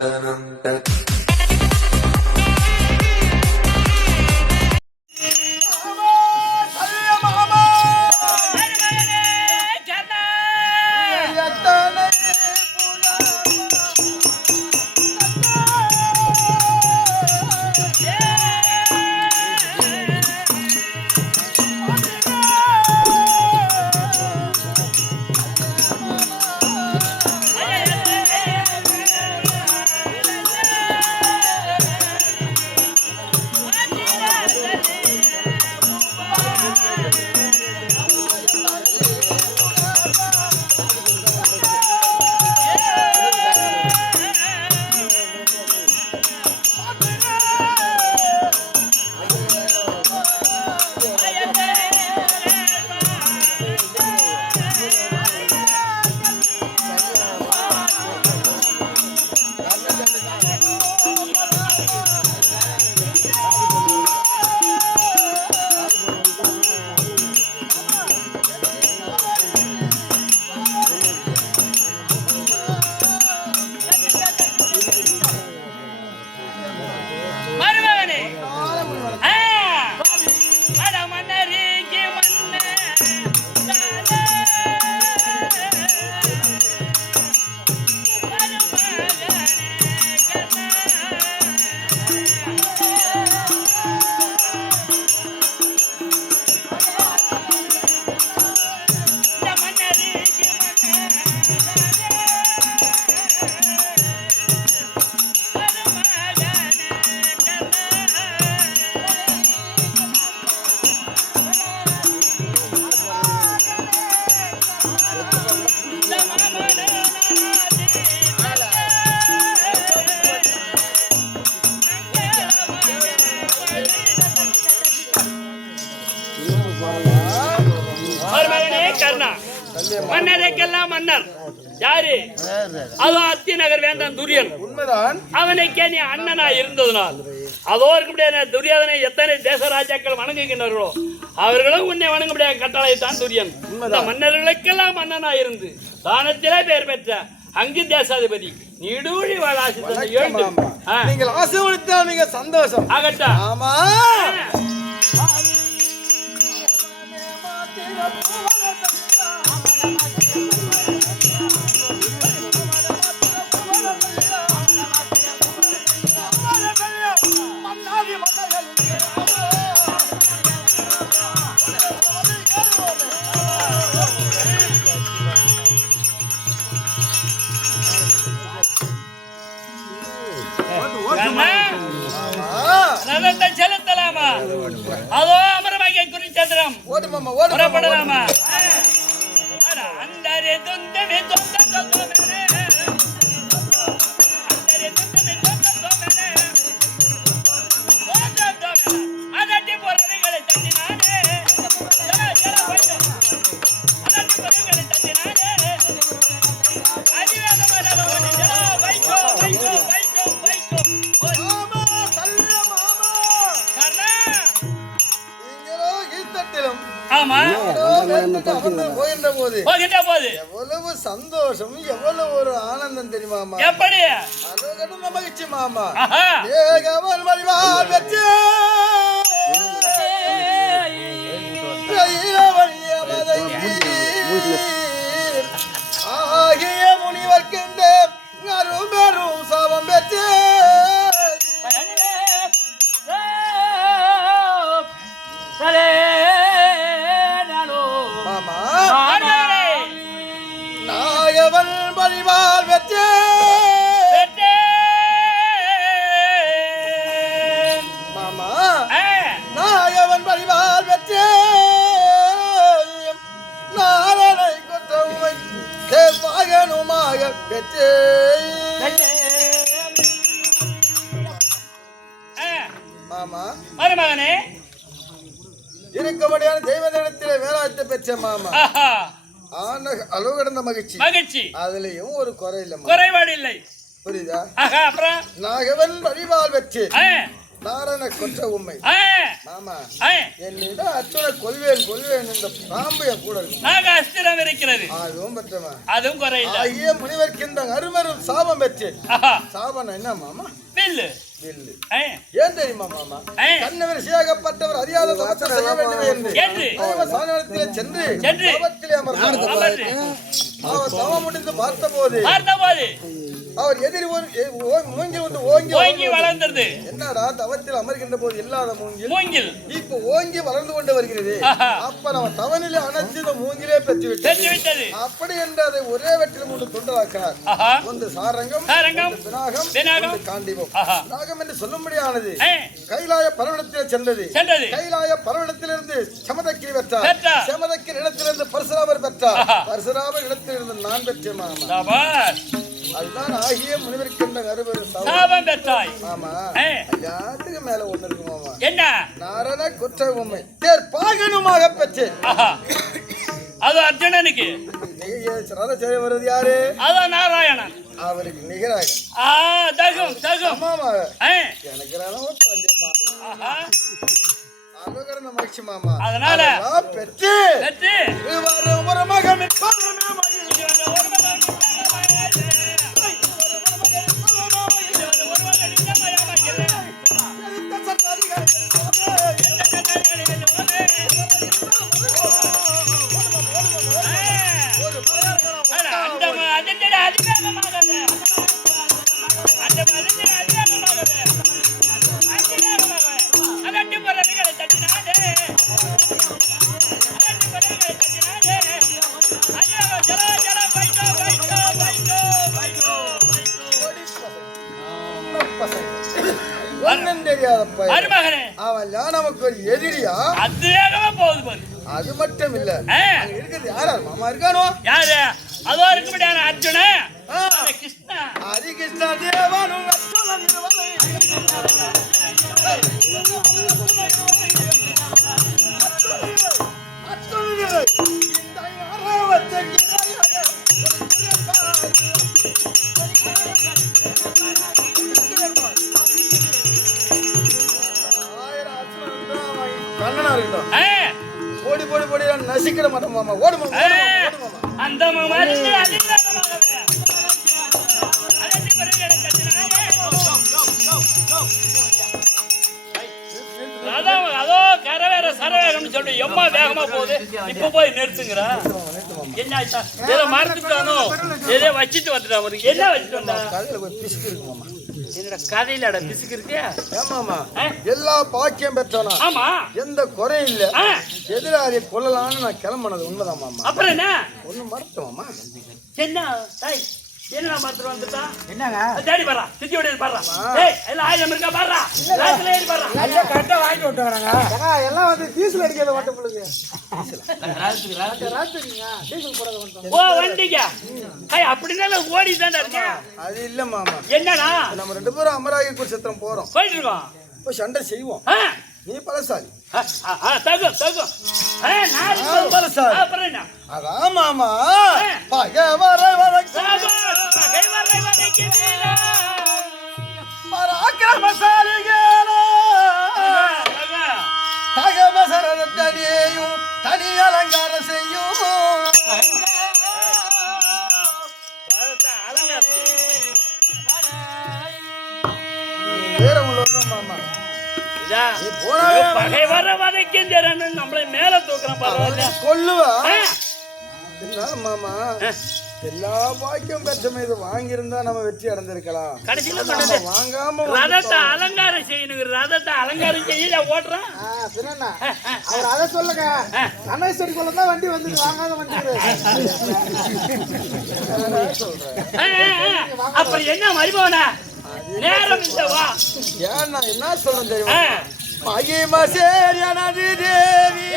மருமகனே மன்னரைக்கெல்லாம் மன்னர் யாரு அதோ அத்தி நகர் வேண்டாம் துரியன் உண்மைதான் அவனுக்கே நீ அண்ணனா இருந்ததுனால் அதோ இருக்க முடியாது துரியாதனை எத்தனை தேச ராஜாக்கள் வணங்குகின்றார்களோ அவர்களும் உன்னை வணங்க முடியாத கட்டளை தான் துரியன் இந்த மன்னர்களுக்கெல்லாம் மன்னனா இருந்து தானத்திலே பெயர் பெற்ற அங்கு தேசாதிபதி நீடூழி வாழாசி நீங்கள் ஆசீர்வதித்தால் மிக சந்தோஷம் ஆகட்டா ஆமா ரதத்தை செலுத்தலாமா? அதோ அமரமாக குறிச்சந்திரம் ஓடு மாமா ஓடு மாமா, ஓடு புறப்படலாமா? அட, அந்தரே துந்தமே தொந்த தொந்தமே. போகின்ற போது. எவ்வளவு சந்தோஷம் எவ்வளவு ஒரு ஆனந்தம் தெரியுமாமா எப்படி? மகிழ்ச்சி மாமா. ஏகவன் வழிவாள் இருக்கபடியான தெய்வத்திடத்திலே வேலாயத்தை பெற்ற மாமா. அளவு கடந்த மகிழ்ச்சி. மகிழ்ச்சி. அதுலயும் ஒரு குறை இல்லம்மா. குறைபாடு இல்லை. புரியுதா? நாகவன் வழிபால் வெற்றி. ஆ, நாராயண கொற்ற உண்மை. மாமா என்னிடம் அச்சுரை கொள்வேன் கொள்வேன் என்ற பாம்பு என் கூட அஸ்திரம் இருக்கிறது. அதுவும் பெற்றமா அதுவும் குறையில்லை. ஆகிய முனிவர்க்கு இந்த அருமரும் சாபம் பெற்றேன். சாபம் என்ன மாமா? ஏன் தெரியுமா மாமா? கண்ணவர் சியாகப்பட்டவர் அறியாத தவத்தை செய்ய வேண்டும் என்று. சாதனத்திலே சென்று சென்று. தவத்திலே அமர்ந்தார் அமர்ந்து. அவர் தவம் முடிந்து பார்த்தபோது பார்த்தபோது அவர் எதிரி ஒரு மூங்கில் வந்து ஓங்கி ஓங்கி வளர்ந்தது என்னடா தவத்தில் அமர்கின்ற போது இல்லாத மூங்கில்? மூங்கில். இப்ப ஓங்கி வளர்ந்து கொண்டு வருகிறது. அப்ப நம்ம தவனிலே அணைச்சு இந்த மூங்கிலே பெற்று விட்டது அப்படி என்று அதை ஒரே வெற்றில் மூன்று துண்டராக்கிறார் ஒன்று சாரங்கம் ஒன்று. ஒன்று காண்டிபம். ஆஹா. பினாகம் என்று சொல்லும்படியானது கைலாய பர்வதத்தில் சென்றது. கைலாய பர்வதத்திலிருந்து சமதக்கிரி பெற்றார். சமதக்கிரி இடத்திலிருந்து பரசுராமர் பெற்றார். பரசுராமர் இடத்திலிருந்து நான் பெற்றேன் அதுதான் ஆகிய முனிவருக்கின்ற அறுபெரும் சாபம். பெற்றாய். மாமா ஆ, எல்லாத்துக்கு மேல ஒண்ணு இருக்கு மாமா என்ன? நாரண குற்ற உண்மை தேர் பாகனுமாக பெற்றேன் அது அர்ஜுனனுக்கு. ரதச்சரி வருவது யாரு? அதான் நாராயணன். அவருக்கு நிகராக. தகும் தகும். மாமாவ ஆ, எனக்கு அனுகரண மகிழ்ச்சி மாமா. அதனால? பெற்று. வெற்றி வரும் ஒரு மகன் ஒரு மகன் ஒண்ணும் தெரியாத மருமகனே அவன் நமக்கு ஒரு எதிரியா? அதிவேகமா போகுது பாரு அது மட்டும் இல்ல இருக்கிறது யாரா? மாமா இருக்கானோ? யாரு? அதோ இருக்க முடியாது அர்ஜுன. ஆ. கிருஷ்ணா. ஹரிகிருஷ்ண தேவனும் அர்ஜுனன் ஓடி போடி போடி நான் மாட்டோம் மாமா ஓடு மாமா மாமா, சரவேகம்னு சொல்லி எம்மா வேகமா போகுது. இப்ப போய் நிறுத்துங்கிற என்ன ஆச்சா ஏதோ மறந்துட்டானோ? ஏதோ வச்சிட்டு வந்துட்டா அவருக்கு என்ன வச்சிட்டு வந்தா? என்னோட கதையில பிசுக்கு இருக்கு ஏமாமா ஆ? எல்லா பாக்கியம் பெற்றவனா? ஆமா. எந்த குறையும் இல்ல. எதிராளியை கொல்லலாம்னு நான் கிளம்புனது உண்மைதான் மாமா. அப்புறம் என்ன? ஒண்ணு மறட்டோமா என்ன? தாய் என்ன மறந்துட்டு வந்துட்டா? என்னங்க? தேடி பாரா சித்தி ஓடி பாரா ஏய் எல்லாம் ஆயுதம் இருக்கா பாரா ராத்திரில ஏறி ஐயா வாங்கி விட்டு வராங்க. எல்லாம் வந்து டீசல் அடிக்கிறது ராத்திரிங்க. டீசல் ஓ வண்டிங்க. ஐய் அப்படின்னா ஓடி தான்டா இருக்கேன். அது இல்ல மாமா. என்னடா நம்ம ரெண்டு பேரும் அமராகி குருசத்திரம் போறோம். போயிட்டு இருக்கோம். போய் சண்டை செய்வோம். நீ பலசாலி. தகும் தகும் நான். பலசாலி. அப்புறம் என்ன? அதான் மாமா. தனியையும் தனி அலங்காரம் செய்யும் அதான் அழகா இருக்கு. வேற உள்ளவர்தான் மாமா. இதா, நீ போனாவே இது பகை வர வரைக்கும் தெரியான்னு நம்மளை மேல தூக்குறான் கொல்லுவா மாமா? எல்லா பாக்கியம் பெற்றமே இது வாங்கியிருந்தா நம்ம வெற்றி அடைந்திருக்கலாம். கடைசியில வாங்காம ரதத்தை அலங்காரம் செய்யணும் ரதத்தை அலங்காரம் செய்யல ஓட்டுறான் பின்னா அவர் அதை சொல்லுங்க. கண்ணேஸ்வரி குள்ள தான் வண்டி வந்துட்டு வாங்காத வண்டி சொல்றேன். அப்புறம் என்ன மருமகனா நேரம் இந்த வா. ஏன் நான் என்ன சொல்றேன். தெரியுமா? மகிமா சேரியனது தேவி.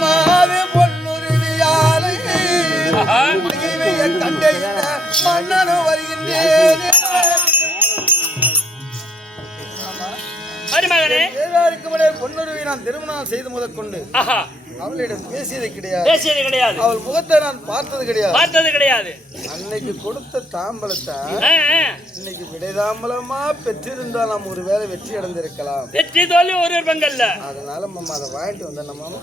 மாறு பொன்னுருவியாலை கண்டையிட மன்னனும் வருகின்றேன் பொன்னுருவி நான் திருமணம் செய்து முதற்கொண்டு அவளிடம் பேசியது கிடையாது. பேசியது கிடையாது. அவள் முகத்தை நான் பார்த்தது கிடையாது. பார்த்தது கிடையாது. அன்னைக்கு கொடுத்த தாம்பலத்தை. இன்னைக்கு விடைதாம்பலமா பெற்றிருந்தால் நாம் ஒரு வேளை வெற்றி அடைந்திருக்கலாம். வெற்றி தோல்வி ஒரு பங்கல்ல. அதனால மாமா அதை வாங்கிட்டு வந்தேன் மாமா.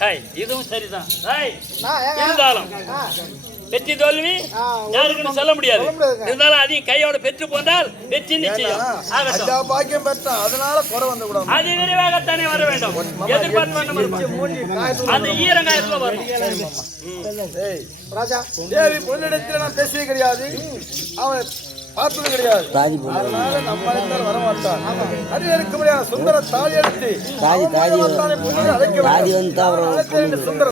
ஹாய் இதுவும் சரிதான்? இருந்தாலும் வெற்றி தோல்வி யாருக்குன்னு சொல்ல முடியாது. இருந்தாலும் அதையும் கையோட பெற்று போனால் வெற்றி நிச்சயம். பாக்கியம் பெற்றான் அதனால குறை வந்து கூடாது அது விரைவாகத்தானே வர வேண்டும். எதிர்பார்த்து அந்த ஈரங்காயத்துல வரும். ஏய் ராஜா. தேவி பொண்ணிடத்தில் நான் பேசியது கிடையாது. அவன் பார்த்தது கிடையாது அதனால நம்ம அழைத்தால் வரமாட்டான் அது இருக்க முடியாது சுந்தர தாலி எடுத்து தாதி, தாதி. அழைக்க. தாதி வந்து சுந்தர